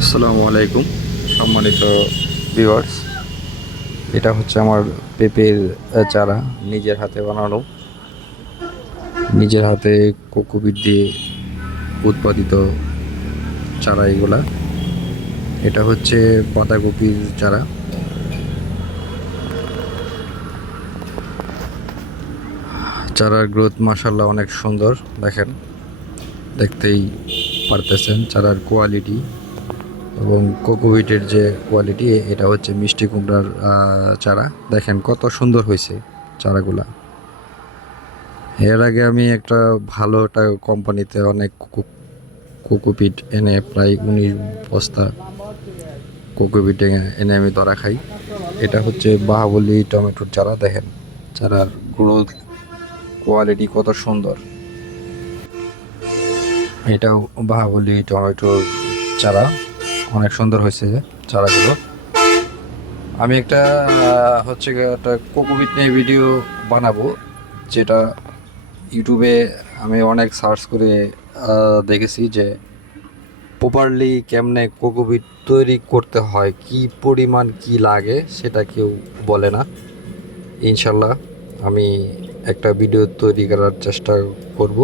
আসসালামু আলাইকুম সম্মানিত ভিউয়ার্স। এটা হচ্ছে আমার পেঁপের চারা, নিজের হাতে বানানো, নিজের হাতে কোকোপিট দিয়ে উৎপাদিত চারা এগুলা। এটা হচ্ছে বাঁধাকপির চারা। চারার গ্রোথ মাশাআল্লাহ অনেক সুন্দর, দেখেন, দেখতেই পারতেছেন চারার কোয়ালিটি এবং কোকোপিটের যে কোয়ালিটি। এটা হচ্ছে মিষ্টি কুমড়ার চারা, দেখেন কত সুন্দর হয়েছে চারাগুলা। এর আগে আমি একটা ভালো একটা কোম্পানিতে অনেক কোকোপিট এনে প্রায় 19 বস্তা কোকোপিট এনে আমি ধরা খাই। এটা হচ্ছে বাহুবলী টমেটোর চারা, দেখেন চারার গ্রোথ কোয়ালিটি কত সুন্দর। এটাও বাহুবলী টমেটোর চারা, অনেক সুন্দর হয়েছে চারাগুলো। আমি একটা হচ্ছে একটা কোকোপিট নিয়ে ভিডিও বানাবো, যেটা ইউটিউবে আমি অনেক সার্চ করে দেখেছি যে প্রপারলি কেমনে কোকোপিট তৈরি করতে হয়, কি পরিমাণ কি লাগে সেটা কেউ বলে না। ইনশাল্লাহ আমি একটা ভিডিও তৈরি করার চেষ্টা করব।